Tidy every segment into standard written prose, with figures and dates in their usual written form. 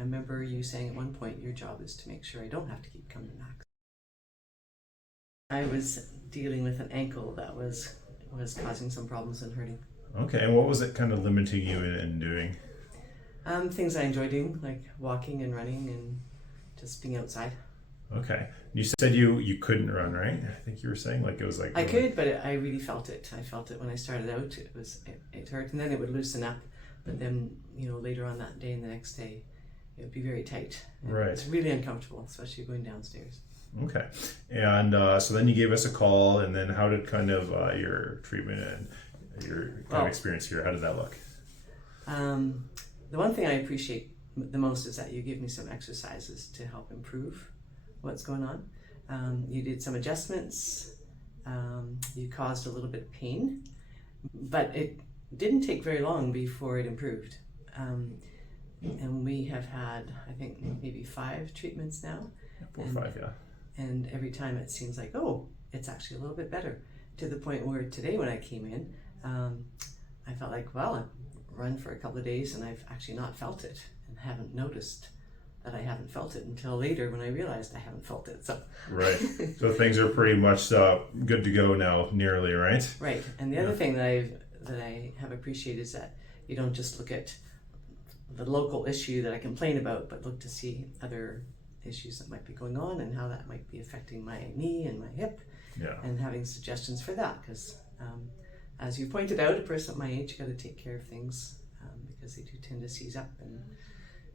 I remember you saying at one point your job is to make sure I don't have to keep coming back. I was dealing with an ankle that was causing some problems and hurting. Okay, and what was it kind of limiting you in doing? Things I enjoy doing, like walking and running and just being outside. Okay, you said you couldn't run, right? I think you were saying like it was like I could, but I really felt it. I felt it when I started out. It hurt, and then it would loosen up. But then, later on that day and the next day, it would be very tight. And Right. it's really uncomfortable, especially going downstairs. Okay, and so then you gave us a call, and then how did kind of your treatment and your kind of experience here? How did that look? The one thing I appreciate the most is that you give me some exercises to help improve what's going on. You did some adjustments. You caused a little bit of pain, but it didn't take very long before it improved. And we have had, I think, maybe 5 treatments now. 4 or 5, yeah. And every time it seems like, oh, it's actually a little bit better. To the point where today when I came in, I felt like, well, I've run for a couple of days and I've actually not felt it and haven't noticed that I haven't felt it until later when I realized I haven't felt it. So Right. So things are pretty much good to go now, nearly, right? Right. And the other thing that I have appreciated is that you don't just look at the local issue that I complain about, but look to see other issues that might be going on and how that might be affecting my knee and my hip, and having suggestions for that. Because as you pointed out, a person at my age got to take care of things because they do tend to seize up and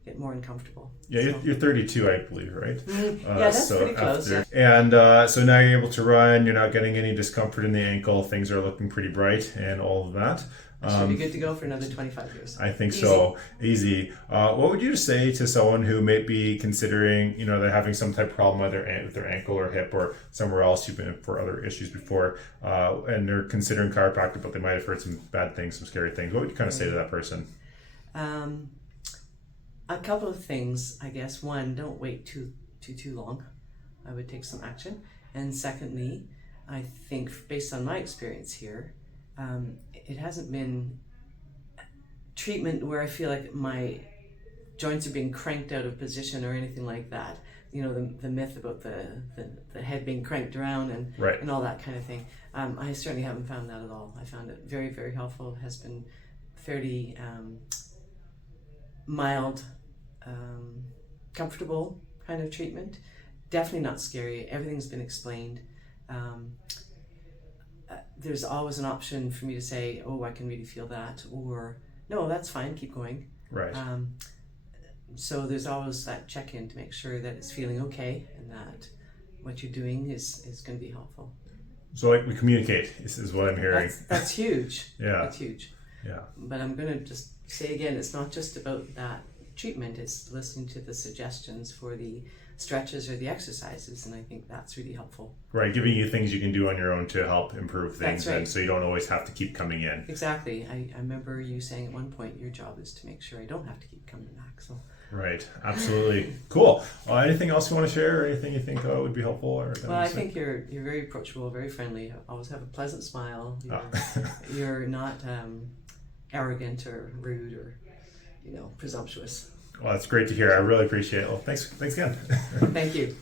get more uncomfortable. Yeah, So, you're 32, I believe, right? yeah, that's pretty close. Yeah. And so now you're able to run. You're not getting any discomfort in the ankle. Things are looking pretty bright, and all of that. I should be good to go for another 25 years. I think Easy. so. Easy. What would you say to someone who may be considering, they're having some type of problem with their ankle or hip or somewhere else? You've been for other issues before, and they're considering chiropractic, but they might have heard some bad things, some scary things. What would you kind of say to that person? A couple of things, I guess. One, don't wait too long. I would take some action. And secondly, I think based on my experience here, it hasn't been treatment where I feel like my joints are being cranked out of position or anything like that. The myth about the head being cranked around and all that kind of thing. I certainly haven't found that at all. I found it very, very helpful. It has been fairly mild, comfortable kind of treatment. Definitely not scary. Everything's been explained. There's always an option for me to say, oh, I can really feel that, or no, that's fine, keep going. Right. So there's always that check-in to make sure that it's feeling okay and that what you're doing is going to be helpful. So like we communicate, this is what I'm hearing. That's huge. Yeah. That's huge. Yeah. But I'm going to just say again, it's not just about that treatment, it's listening to the suggestions for the stretches or the exercises, and I think that's really helpful. Right, giving you things you can do on your own to help improve things. That's right. And so you don't always have to keep coming in. Exactly. I remember you saying at one point your job is to make sure I don't have to keep coming back. So Right, absolutely. Cool. Anything else you want to share, or anything you think would be helpful? Or well, I think you're very approachable, very friendly. You always have a pleasant smile. You're not arrogant or rude or presumptuous. Well, that's great to hear. I really appreciate it. Well, thanks again. Thank you.